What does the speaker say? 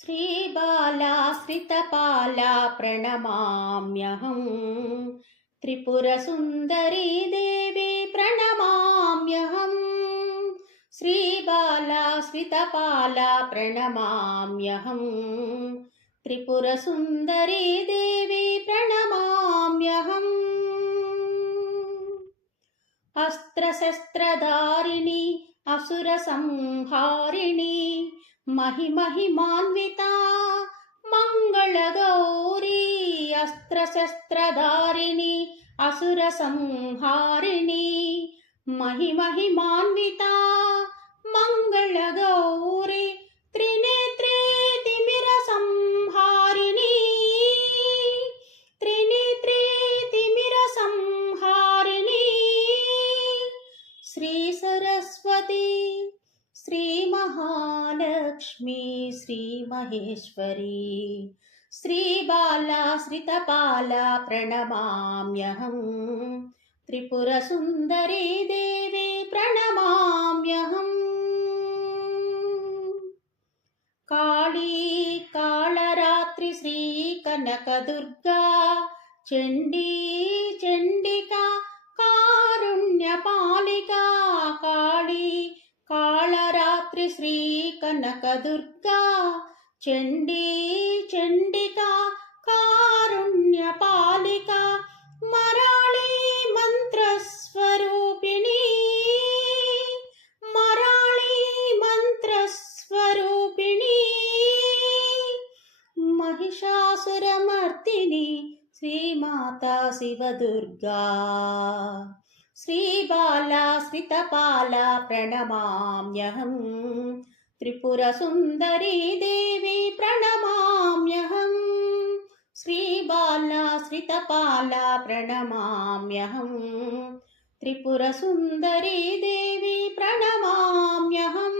श्रीबालाश्रितपाला प्रणमाम्यहं त्रिपुरसुन्दरी देवी प्रणमाम्यहं श्रीबालाश्रितपाला प्रणमाम्यहं त्रिपुरसुन्दरी देवी प्रणमाम्यहम् अस्त्रशस्त्रधारिणि असुरसंहारिणि महिमहिमान्विता मङ्गलगौरी अस्त्रशस्त्रधारिणि असुरसंहारिणि महिमहिमान्विता मङ्गलगौरी त्रिनेत्रे तिमिरसंहारिणी त्रिनेत्रे तिमिरसंहारिणी श्रीसरस्वती శ్రీ మహాలక్ష్మి శ్రీ మహేశ్వరి. శ్రీ బాలా శ్రితపాల ప్రణమామ్యహం. త్రిపురసుందరీ దేవి ప్రణమామ్యహం. కాళీ కాళరాత్రి శ్రీ కనకదుర్గా చండీ చండికా రాత్రి శ్రీ కనకదుర్గా చండీ చండిక కారుణ్య పాలిక మరాళీ మంత్రస్వరూపిణి మరాళీ మంత్రస్వరూపిణి మహిషాసురమర్దిని శ్రీమాతా శివదుర్గా. శ్రీబాలా స్మితపాల ప్రణమామ్యహం త్రిపురసుందరీ దేవి ప్రణమామ్యహం శ్రీబాలా స్మితపాల ప్రణమామ్యహం త్రిపురసుందరీ దేవి ప్రణమామ్యహం